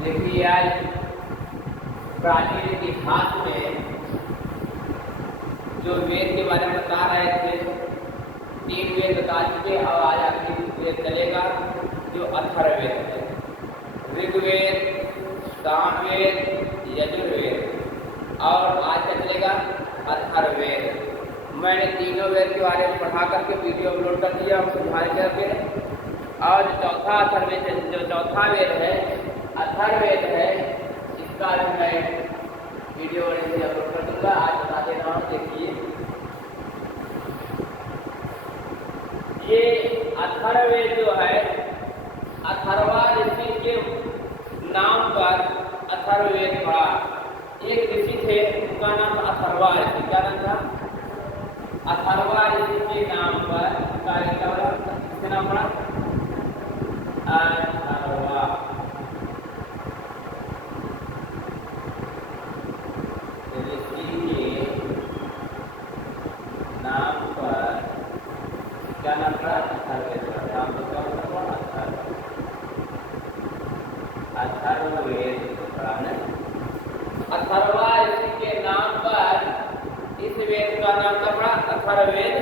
देखिए आज प्राचीन इतिहास में जो वेद के बारे में बता रहे थे, 3 वेद बता चुके। अब आज आखिरी वेद चलेगा जो अथर्ववेद है। ऋग्वेद, सामवेद, यजुर्वेद और आज क्या चलेगा अथर्ववेद। मैंने तीनों वेद के बारे में पढ़ा करके वीडियो अपलोड कर दिया समझाने करके। और जो चौथा अथर्ववेद जो चौथा वेद है अथर्ववेद है, इसका भी मैं वीडियो अपलोड कर दूंगा। आज बता दे रहा हूँ। देखिए ये अथर्ववेद जो है अथर्वा ऋषि के नाम पर अथर्ववेद पड़ा। एक ऋषि थे, उनका नाम था अथर्वा ऋषि। क्या नाम था? अथर्वा ऋषि के नाम पर किसका नाम पड़ा? अथर्वा। ऋषि के नाम पर क्या नाम पड़ा? अथर्ववेद। नाम तो क्या पड़ा? अथर्ववेद पड़ा ना। अथर्वा ऋषि के नाम पर इस वेद का नाम क्या पड़ा? अथर्ववेद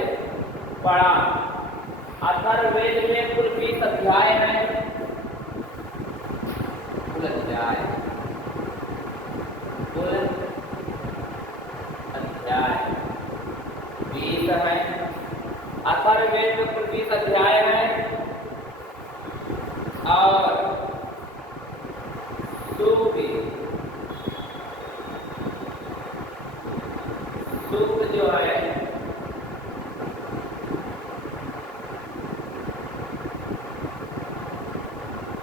पड़ा। अथर्ववेद में कुल 20 अध्याय हैं। कुल अध्याय 20 है। अथर्ववेद में कुल 20 अध्याय हैं और सूक्त जो है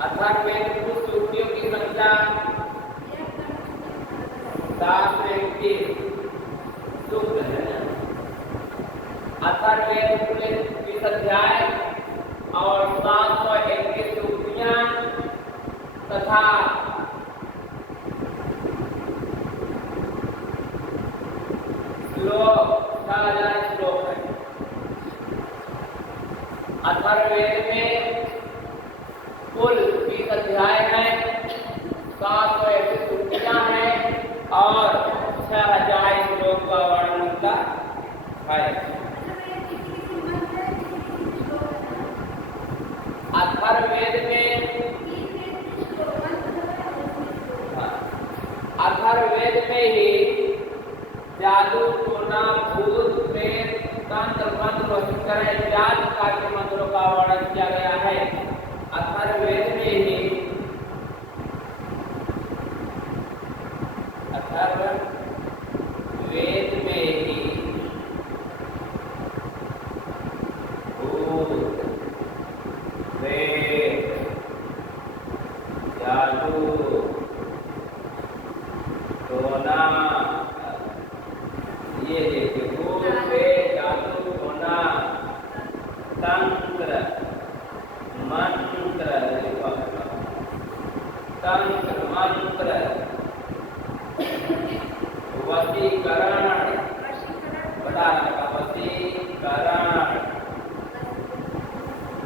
अथर्ववेद कुल सूक्तियों की संख्या 7 से 21 सूक्त है। अथर्ववेद कुल 20 अध्याय और 721 सूक्तियां तथा श्लोक 6000 श्लोक है। अथर्ववेद में कुल 20 अध्याय हैं, 721 सूक्तियां हैं और 6000 श्लोक का वर्णन का है। अथर्ववेद में ही जादू, टोना, भूत, प्रेत, तंत्र, मंत्र, वशीकरण इत्यादि प्रकार के मंत्रों का वर्णन किया गया है। अथर्ववेद में ही भूत, प्रेत, जादू, टोना, ये देखिए भूत, प्रेत, जादू, टोना, तंत्र, मंत्र, वशीकरण,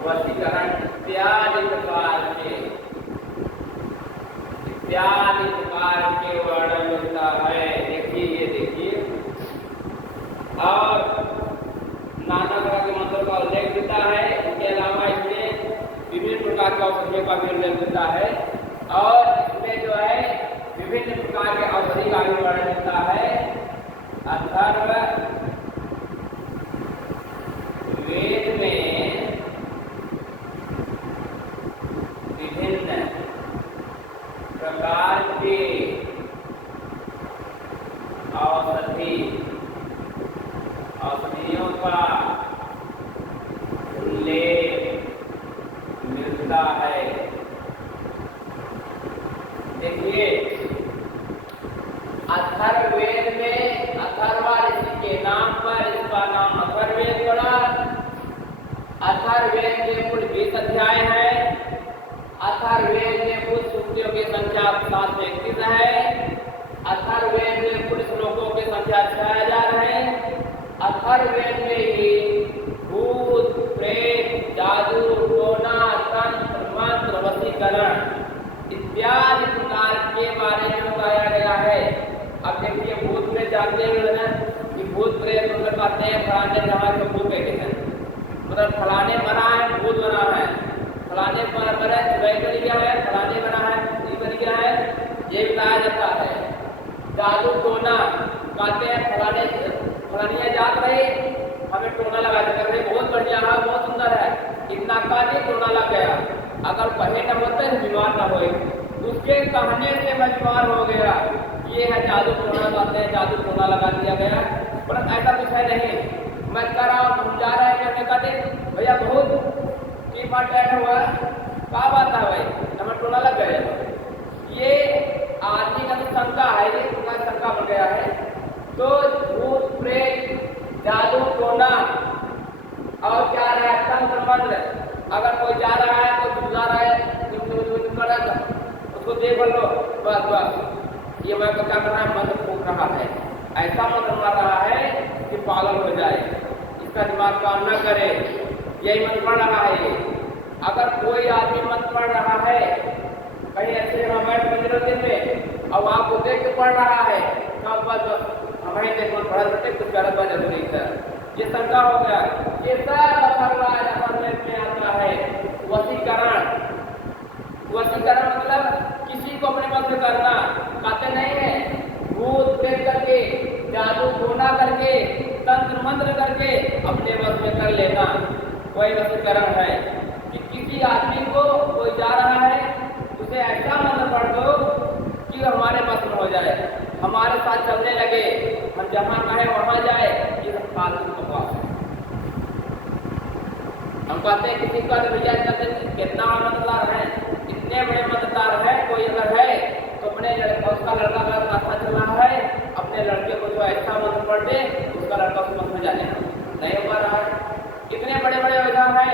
वशीकरण इत्यादि प्रकार के वर्णन मिलता है। देखिए और नाना तरह के मंत्रों का उल्लेख देता है। इसके अलावा इसमें विभिन्न प्रकार के औषधियों का भी उल्लेख देता है और इसमें जो है विभिन्न प्रकार के औषधि का भी वर्णन देता है। अथर्ववेद में विभिन्न प्रकार के औषधियों का उल्लेख मिलता है। देखिए अथर्ववेद में अथर्वा ऋषि के नाम पर इसका नाम अथर्ववेद पड़ा। अथर्ववेद में कुल 20 अध्याय है। अथर्ववेद में कुल सूक्तियों की संख्या 7 से 21 है। अथर्ववेद में कुल श्लोकों की संख्या 6000 है। अथर्ववेद में ही भूत, प्रेत, जादू, टोना, तंत्र, मंत्र, वशीकरण इत्यादि प्रकार के बारे में बताया गया है। अब देखिए भूत प्रेत जानते हुए ना कि भूत प्रेत मतलब कहते हैं फलाने जहाँ के भूत बैठे हैं, मतलब फलाने बना है भूत बना है, फलाने पर बना चुराई बन गया है, फलाने बना है ये बन गया है, ये बताया जाता है। जादू टोना कहते हैं फलाने फलानिया जात रहे हमें टोना लगा कर रहे बहुत बढ़िया है बहुत सुंदर है, इतना काजी टोना लग गया, अगर पहले न होते तो बीमार न होए, उसके कहने से मैं बीमार हो गया, ये है जादू टोना कहते हैं, जादू टोना लगा दिया गया। पर ऐसा कुछ है नहीं, मैं कह रहा हूँ हम जा रहे हैं कहने कहते भैया बहुत टीमा टैट हुआ क्या बात है भाई हमें टोना लग गया, ये आदमी का तो शंका है, ये उनका शंका बन गया है। तो भूत प्रेत जादू टोना और क्या रहा है तंत्र मंत्र, अगर कोई जा रहा है कोई बुला रहा है उसको देख लो बस बस ये मैं क्या कर रहा है मंत्र फूक रहा है, ऐसा मंत्र मार रहा है कि पागल हो जाए, इसका दिमाग काम न करे, यही मंत्र पढ़ रहा है। अगर कोई आदमी मंत्र पढ़ रहा है कहीं अच्छे जगह बैठ मंदिर में अब आपको देख के पढ़ रहा है तब बस हमें देखो पढ़ सकते कुछ गलत बात जरूरी है, ये शंका हो गया। ये सब में आता है वशीकरण। वशीकरण मतलब किसी को अपने वश में करना, कहते नहीं है भूत प्रेत करके जादू टोना करके तंत्र मंत्र करके अपने वश में कर लेना, वही वशीकरण है कि किसी आदमी को कोई जा रहा है उसे ऐसा मंत्र पढ़ दो कि हमारे वश में हो जाए, हमारे साथ चलने लगे, हम जहाँ कहें वहाँ जाए, ये सब फालतू बकवास है। हम कहते हैं किसी का भैया कितना मतदार है, इतने बड़े मतदार है, कोई अगर है तो अपने उसका लड़का अगर रास्ता चल रहा है अपने लड़के को जो ऐसा मंत्र पढ़ दे उसका लड़का उसको समझ जाने नहीं हो पा रहा है। इतने बड़े बड़े वजह है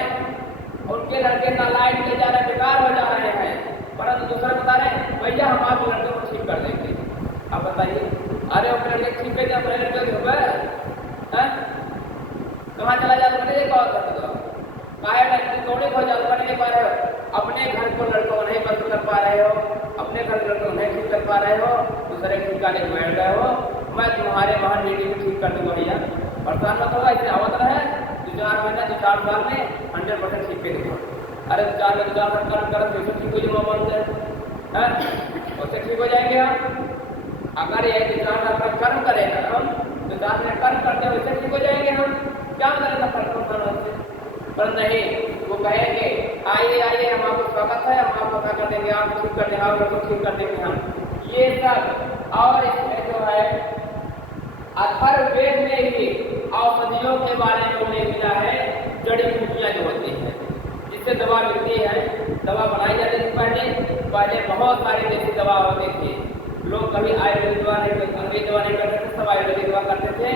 उनके लड़के नालायक ले जा रहे बेकार हो जा रहे हैं, परंतु दूसरा बता रहे भैया हम आपके लड़के को ठीक कर देंगे। आप बताइए अरे अपने लड़के ठीक कर अपने लड़के हो गए कहाँ चला जाता मैंने कहा थोड़ी हो जाता नहीं पा रहे हो, अपने घर को लड़कों नहीं बंद कर पा रहे हो, अपने घर लड़कों नहीं ठीक कर पा रहे हो, दूसरे ठीक करने को बैठ गए हो, मैं तुम्हारे वहाँ मीटिंग में ठीक कर दूंगा भैया, परेशान मत होगा, इसे आवत रहे 2-4 महीना 2-4 साल में 100% ठीक के देखो। अरे 2-4 कर्म कर कैसे ठीक हो जाए मानते हैं उससे ठीक हो जाएंगे हम, अगर ये 2-4 अपना कर्म करेगा हम 2-4 में कर्म करते हैं वैसे ठीक हो जाएंगे हम, क्या करेगा कर्म पर नहीं, वो कहेंगे आइए आइए हम आपको स्वागत है, हम आपको क्या कर देंगे, आप ठीक कर देंगे, आपको ठीक कर देंगे हम, ये सब। और इसमें जो है अथर्ववेद में ही औषधियों के बारे में उन्हें मिला है, जड़ी बूटियाँ जो होती हैं जिससे दवा मिलती है, दवा बनाई जाती थी पहले बहुत सारी देसी दवा होती थी, लोग कभी आयुर्वेदिक दवा नहीं करते, अंग्रेजी दवा नहीं करते थे, सब आयुर्वेदिक दवा करते थे,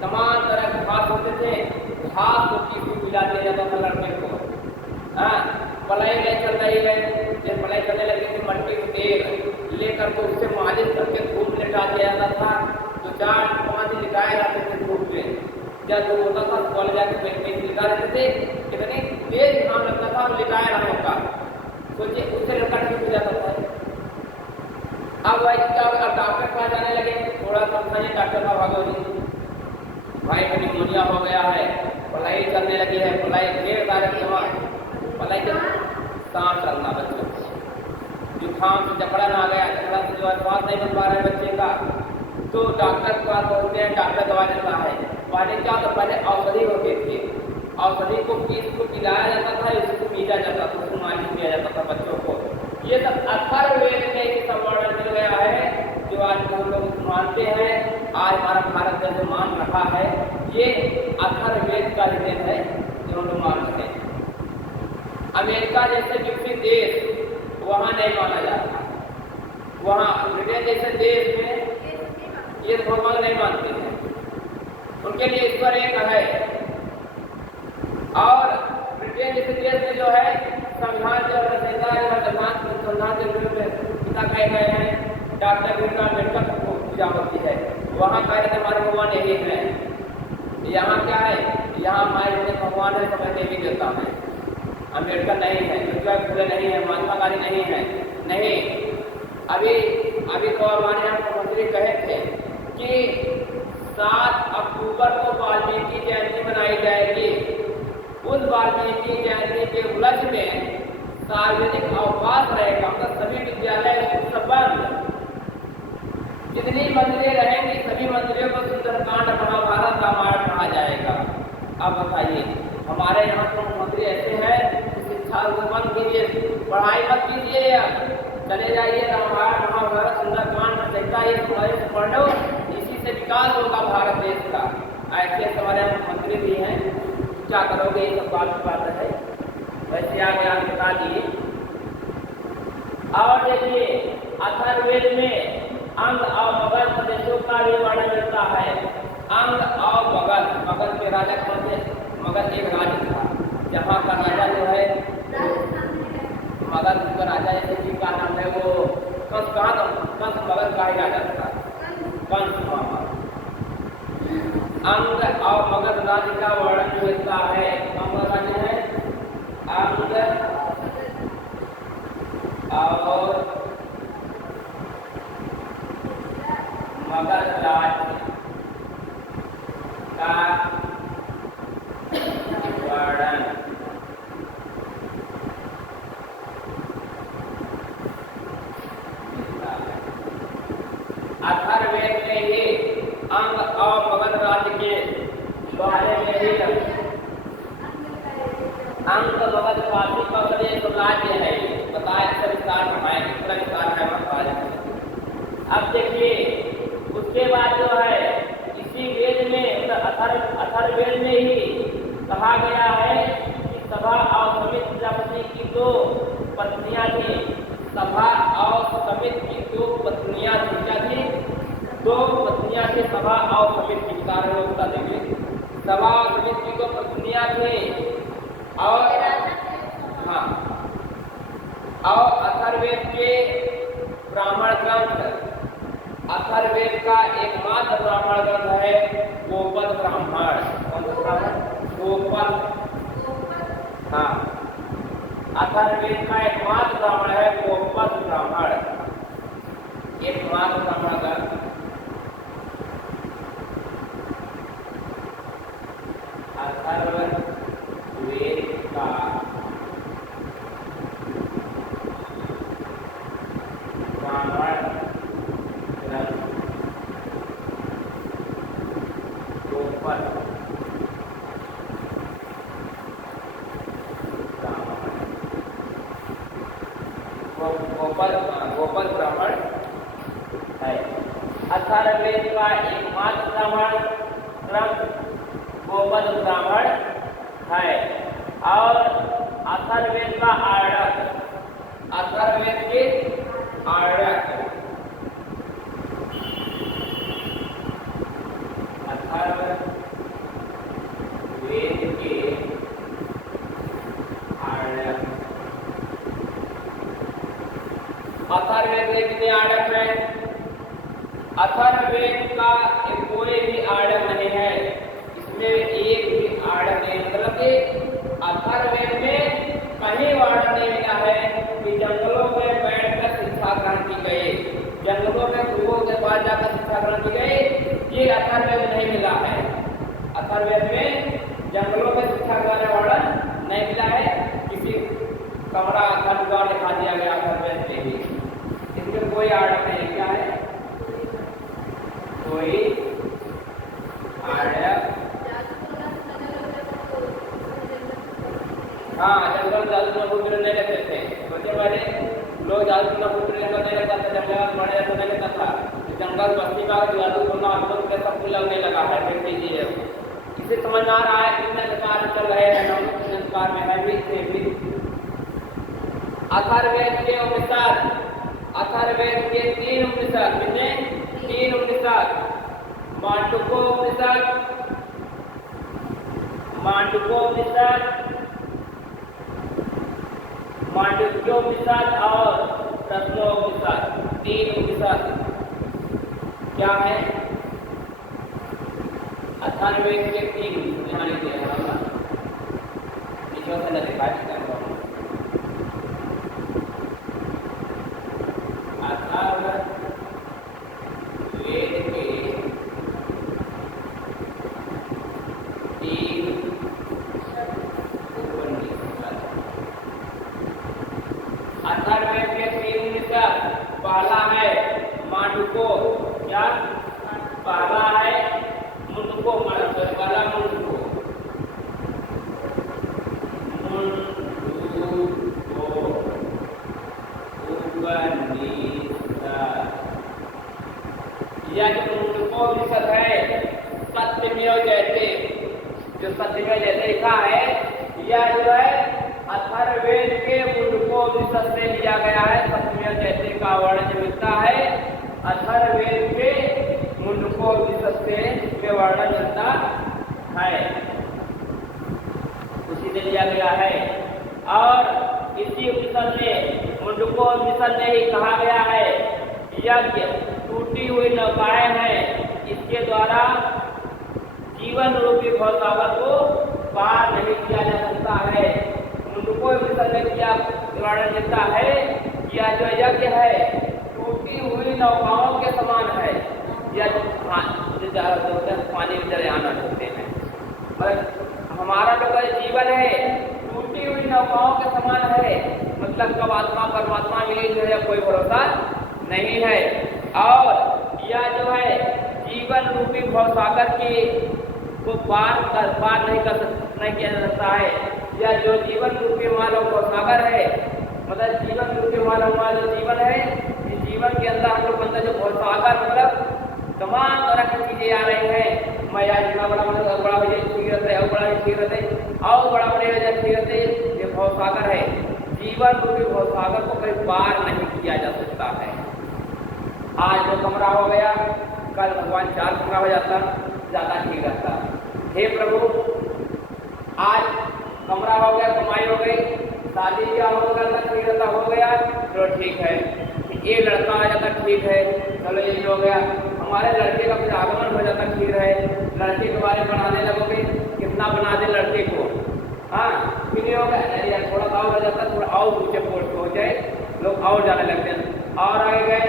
तमाम तरह के घास होते थे, घास को किसी पिला दिया जाता था लड़के को, पलाई नहीं चल रही है, जब पलाई चलने लगी थी मट्टी के तेल लेकर तो उससे मालिश करके धूप लेटा दिया जाता था, तो 4-5 दिन लिटाए जाते थे धूप में, जब धूप होता था कॉलेज जाकर पेंटिंग लिटा रहते थे, कितनी तेज घाम लगता था और लिटाया रहने का, सोचिए उससे लड़का ठीक हो जाता था। अब भाई अब डॉक्टर पास जाने लगे, थोड़ा समझाइए डॉक्टर का भागो जी भाई को निमोनिया हो गया है, पलाई चलने लगी है, पलाई ढेर सारे दवा पलाई के सांस चलना बच्चों जुकाम से जकड़न आ गया, जकड़न से जो स्वाद नहीं बन पा रहा है बच्चे का, तो डॉक्टर के पास पहुँचते हैं, डॉक्टर दवा देता है। पहले क्या होता, पहले औषधि होती थी, औषधि को पीस को पिलाया जाता था, इसको पीला जाता था, उसको मालिश किया जाता था बच्चों को। ये सब अथर्ववेद में एक संवर्णन मिल गया है जो आज हम लोग मानते हैं, आज हमारा भारत जैसे मान रखा है, ये अथर्ववेद का ही देन है जो हम लोग मानते हैं। अमेरिका जैसे विकसित देश वहाँ नहीं माना जाता, वहाँ ब्रिटेन जैसे देश में ये भगवान नहीं मानते हैं, उनके लिए ईश्वर एक है। और ब्रिटेन जैसे देश में जो है संविधान जो रचयिता है संविधान के पिता कहे गए हैं, डॉक्टर भीमराव अम्बेडकर को पूजा होती है, वहाँ कह रहे हमारे भगवान यही है। यहाँ क्या है, यहाँ हमारे जितने भगवान है सब देवी देवता है, अम्बेडकर नहीं है, ज्योतिबा फुले नहीं है, महात्मा गांधी नहीं है, नहीं, अभी अभी तो हमारे यहाँ मुख्यमंत्री कहे थे कि 7 अक्टूबर को वाल्मीकि जयंती मनाई जाएगी। उस वाल्मीकि जयंती के उपलक्ष्य में सार्वजनिक अवकाश रहेगा, मतलब सभी विद्यालय सब बंद। जितनी मंदिरें रहेंगी सभी मंदिरों को सुंदरकांड, महाभारत, रामायण पढ़ा जाएगा। अब बताइए, हमारे यहाँ तो मुख्यमंत्री ऐसे हैं कि शिक्षा को बंद कीजिए, पढ़ाई मत कीजिए, चले जाइए रामायण, महाभारत, सुंदरकांड, चलता ये तुम्हारे पढ़ लो, इसी से विकास होगा भारत देश का। ऐसे हमारे मुख्यमंत्री भी हैं, क्या करोगे, ये सब बात है। वैसे आगे आप बता दिए। और देखिए, अथर्ववेद में अंग और मगध प्रदेशों का भी वर्णन मिलता है। अंग और मगध, मगध के राजा कौन थे? मगध एक राज्य था, जहाँ का राजा जो है मगध का राजा जैसे का नाम है वो कंस, कहाँ कंस मगध का ही राजा था, कंस मामा। अंग और मगध राज्य का वर्णन मिलता है। कौन राज्य है? अंग और मगध राज्य का वर्णन अथर्ववेद में ही अंग और मगध राज्य के बारे में ही अंग मगध काफी पकड़ एक राज्य है, बताया विस्तार है, कितना विस्तार है महाभारत। अब देखिए, उसके बाद जो है इसी वेद में अथर्ववेद में ही कहा गया है कि सभा और समित प्रजापति की 2 पत्नियां थी। सभा और समित की 2 पत्नियां थी। क्या थी? 2 पत्नियां थी सभा और समित की। कारण होता देखिए, सभा और समित की 2 पत्नियां थी। और हाँ, और अथर्ववेद के ब्राह्मण ग्रंथ, अथर्ववेद का एकमात्र ब्राह्मण ग्रंथ है गोपद ब्राह्मण। कौन सा ब्राह्मण? गोपद। हाँ, अथर्ववेद का एकमात्र ब्राह्मण है गोपद ब्राह्मण, एकमात्र ब्राह्मण ग्रंथ। अथर्ववेद का ब्राह्मण ग्रंथ गोपद गोपद ब्राह्मण है। अथर्ववेद का एकमात्र ब्राह्मण ग्रंथ गोपद ब्राह्मण है। और अथर्ववेद का आरण्यक, अथर्ववेद के आरण्यक, अथर्ववेद के आरण्यक। अथर्ववेद के कितने आरण्यक हैं? अथर्ववेद का कोई भी आरण्यक नहीं है, इसमें एक भी आरण्यक नहीं। मतलब कि अथर्ववेद में कहीं वर्णन नहीं मिला है कि जंगलों में बैठकर शिक्षा ग्रहण की गई, जंगलों में गुरुओं के पास जाकर शिक्षा ग्रहण की गई, ये अथर्ववेद में नहीं मिला है। अथर्ववेद में जंगलों में शिक्षा ग्रहण वर्णन नहीं मिला है। किसी कमरा घर द्वार दिखा दिया गया अथर्ववेद में भी, इसमें कोई आरण्यक नहीं। क्या है? कोई आरण्यक। हाँ, जंगल जादू में पुत्र नहीं रहते थे, बच्चे वाले लोग जादू में पुत्र नहीं रहता था, जंगल बड़े रहता नहीं रहता था। जंगल बस्ती का जादू करना अद्भुत के सब लगने लगा है। देख लीजिए, इसे समझ आ रहा है कितने प्रकार चल रहे हैं संस्कार में है भी। अथर्ववेद के उपनिषद, अथर्ववेद के 3 उपनिषद, कितने? 3 उपनिषद। मांडुक्योपनिषद, मांडुक्योपनिषद और प्रश्नोपनिषद, 3 उपनिषद क्या है? अथर्ववेद के 3 यहाँ लिखे हैं, नीचे से लिखा है। अथर्ववेद के 3 उपनिषद। अथर्ववेद के 3 उपनिषद, पहला है मांडुक्य, क्या पहला है मुंडको, पहला मुंडको, यह जो मुंडकोपनिषद है सत्यमेव जयते, जो सत्यमेव जयते लिखा है, यह जो है अथर्ववेद के मुंडकोपनिषद से लिया गया है। सत्यमेव जयते का वर्णन जो मिलता है अथर्ववेद के मुंडकोपनिषद से वर्णन मिलता है, उसी से लिया गया है। और इसी उपनिषद में मुंडकोपनिषद में ही कहा गया है यज्ञ टूटी हुई नौकाएं हैं, इसके द्वारा जीवन रूपी भवसागर को पार नहीं किया जा सकता है। मुंडकोपनिषद में क्या वर्णन मिलता है, यह जो यज्ञ है टूटी हुई नौकाओं के समान है। यह पानी में चले आना होते हैं, पर हमारा जो जीवन है टूटी हुई नौकाओं के समान है। मतलब कब आत्मा परमात्मा मिले जो है कोई भरोसा नहीं है। और यह जो है जीवन रूपी भवसागर की को पार नहीं किया जा सकता है। यह जो जीवन रूपी मानव भवसागर है, मतलब जीवन रूपी मानव हमारा जो जीवन है, इस जीवन के अंदर हम लोग अंदर जो भवसागर मतलब तमाम तरह की चीजें आ रही हैं। मैं आज बड़ा बड़ा बड़ा ठीक रहता है, और बड़ा ठीक रहते और बड़ा बड़े ठीक रहते, ये भवसागर है। जीवन रूपी भवसागर को कभी पार नहीं किया जा सकता है। आज जो कमरा हो गया, कल भगवान 4 कमरा हो जाता, ज़्यादा ठीक रहता। हे प्रभु, आज कमरा हो गया, कमाई हो गई, शादी क्या हो गया, ठीक रहता हो गया, चलो ठीक है। ये लड़का आ जाता ठीक है, चलो ये हो गया। हमारे लड़के का फिर आगमन हो जाता ठीक है, लड़के के बारे में बनाने लगोगे, कितना बना दे लड़के को, हाँ फिर ये होगा यार थोड़ा सा और हो जाता, थोड़ा और ऊंचे पोस्ट हो जाए, लोग और जाने लगते हैं। और आगे गए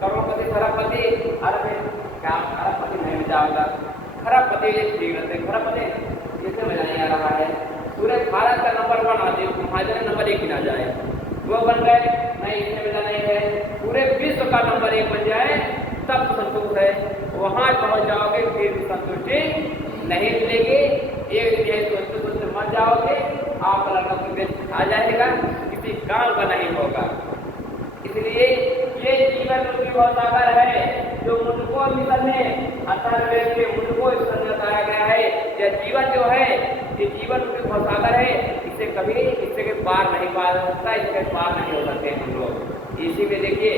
करोड़पति खरबपति, अरे क्या खरबपति नहीं जाऊंगा, खरबपति ठीक रहते, खरबपति इससे मजा नहीं आ रहा है। पूरे भारत का नंबर 1 आ जाए, महाजन नंबर 1 गिना जाए, वो बन गए, नहीं इससे मजा नहीं है। पूरे विश्व का नंबर 1 बन जाए तब संतुष्ट है। वहां पहुंच जाओगे फिर संतुष्टि नहीं मिलेगी। एक दिन संतुष्ट मत जाओगे, आपका लड़का आ जाएगा, किसी काम का नहीं होगा। इसलिए ये जीवन रूपी भवसागर है जो मुंडकोपनिषद में अथर्ववेद के मुंडकोपनिषद में बताया गया है। यह जीवन जो है ये जीवन रूपी भवसागर है, इससे कभी इससे के पार नहीं पार हो सकता, इसके पार नहीं हो सकते हम लोग। इसी में देखिए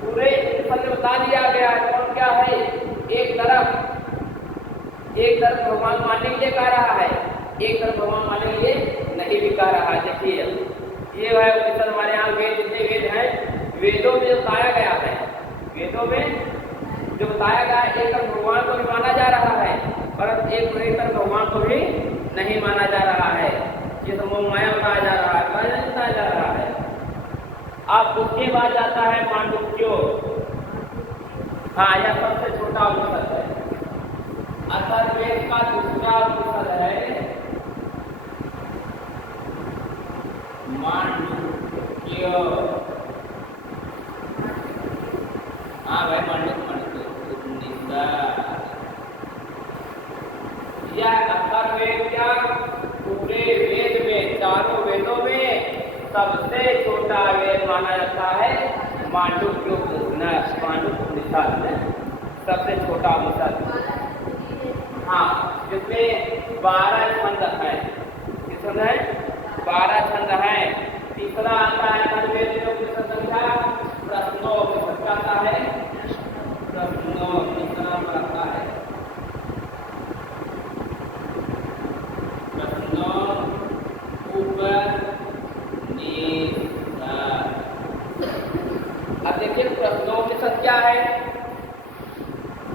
पूरे उपनिषद में बता दिया गया है कौन क्या है। एक तरफ भगवान मानने के लिए कह रहा है, एक तरफ भगवान मानने के लिए नहीं भी कह रहा है। देखिए ये है उपनिषद, हमारे यहाँ वेद जितने वेद हैं, वेदों में जो बताया गया है, वेदों में जो बताया गया है, एक तरफ भगवान को भी माना जा रहा है, परंतु एक तरफ भगवान को भी नहीं माना जा रहा है। ये तो मोह माया बताया जा रहा है, बताया जा रहा है। अब उसके बाद जाता है मांडुक्य। हाँ, यह सबसे छोटा उपनिषद है। अथर्ववेद का दूसरा उपनिषद है मांडुक्य। हाँ भाई, मांडुक्य उपनिषद। यह अथर्ववेद क्या पूरे वेद में, चारों वेदों में सबसे छोटा वेद माना जाता है मांडुक्य उपनिषद, सबसे छोटा उपनिषद। हाँ, जिसमें 12 छंद है। किस है? 12 छंद है। तीसरा आता है अथर्ववेद में उपनिषद संख्या प्रश्नोपनिषद आता है, प्रश्नोपनिषद पर आता है अब देखिए प्रश्नोपनिषद क्या है।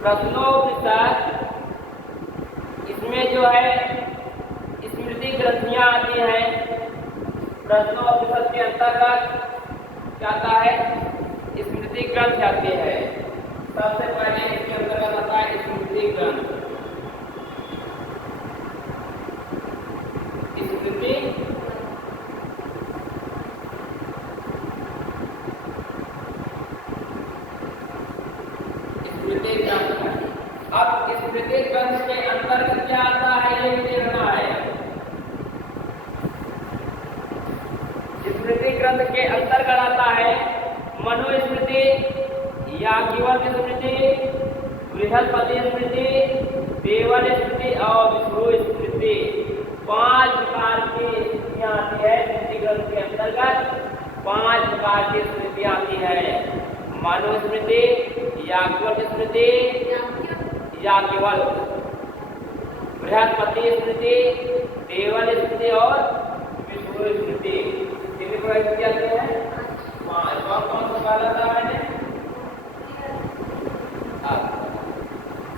प्रश्नोपनिषद इसमें जो है स्मृति ग्रंथियां आती हैं। प्रश्नोपनिषद के अंतर्गत क्या आता है? स्मृति ग्रंथ आती है। सबसे पहले इसके अंतर्गत आता है स्मृति ग्रंथ। स्मृति स्मृति ग्रंथ। अब स्मृति ग्रंथ के अंतर्गत क्या आता है ये भी देखना है। स्मृति ग्रंथ के अंतर्गत आता है मनुस्मृति, याज्ञवल्क्य स्मृति, बृहस्पति स्मृति, देवल स्मृति और विष्णु स्मृति। 5 प्रकार की स्मृतियां आती है स्मृति ग्रंथ के अंतर्गत। 5 प्रकार की स्मृतियां आती है। मनुस्मृति, याज्ञवल्क्य स्मृति, याज्ञवल्क्य, बृहस्पति स्मृति, देवल स्मृति और विष्णु स्मृति। कितनी प्रकार की आती है? 5। कौन सा वाला था मैंने?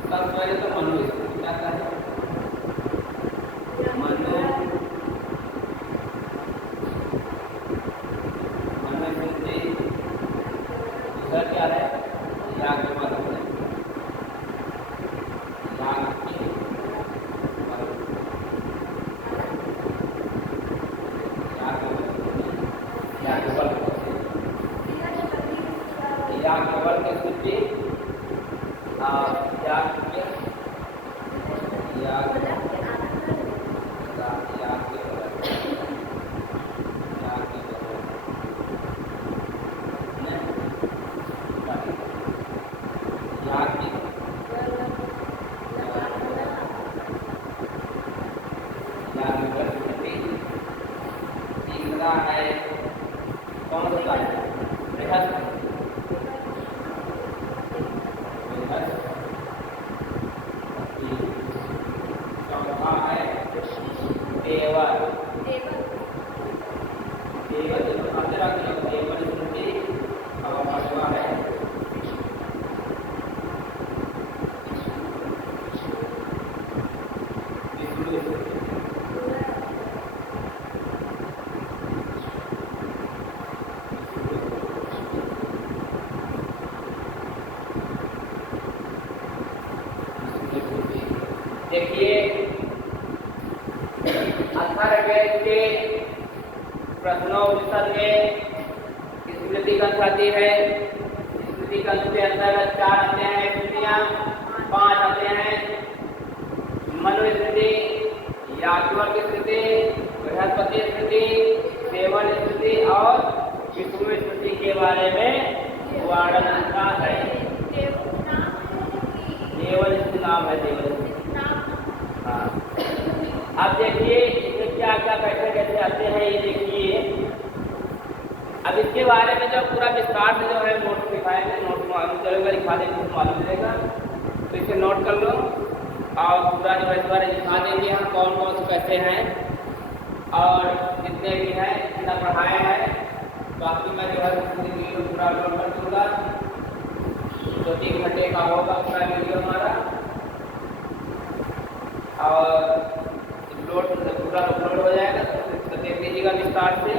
सबसे पहले तो मनुस्मृति क्या था? मनुस्मृति दूसरा क्या है? याज्ञवल्क्य। याज्ञवल्क्य स्मृति, तीसरा है कौन सा है? बृहस्पति। चौथा है देवल। देवल अंतरा देवल स्मृति। और पांचवा है विष्णु स्मृति। देखिए अथर्ववेद के प्रश्नोत्तर में स्मृति ग्रंथ आती है। स्मृति ग्रंथ के अंतर्गत 4 आते हैं स्मृतियां, 5 आते हैं मनुस्मृति, याज्ञवल्क्य स्मृति, बृहस्पति स्मृति, देवल स्मृति और विष्णु स्मृति के बारे में वर्णन होता है। देवल स्मृति नाम है, देवल स्मृति। हाँ, अब देखिए इसमें क्या क्या कैसे कैसे आते हैं ये देखिए। अब इसके बारे में जो पूरा विस्तार से जो है नोट दिखाएंगे, नोट मालूम चलेगा, लिखा देंगे तो मालूम चलेगा। तो इसे नोट कर लो और पूरा जो है इस बारे दिखा देंगे हम कौन कौन से कैसे हैं और जितने भी हैं जितना पढ़ाया है। बाकी मैं जो है वीडियो पूरा अपलोड कर दूँगा। 2-3 घंटे का होगा पूरा वीडियो हमारा और पूरा अपलोड हो जाएगा। तो देख लीजिएगा विस्तार से।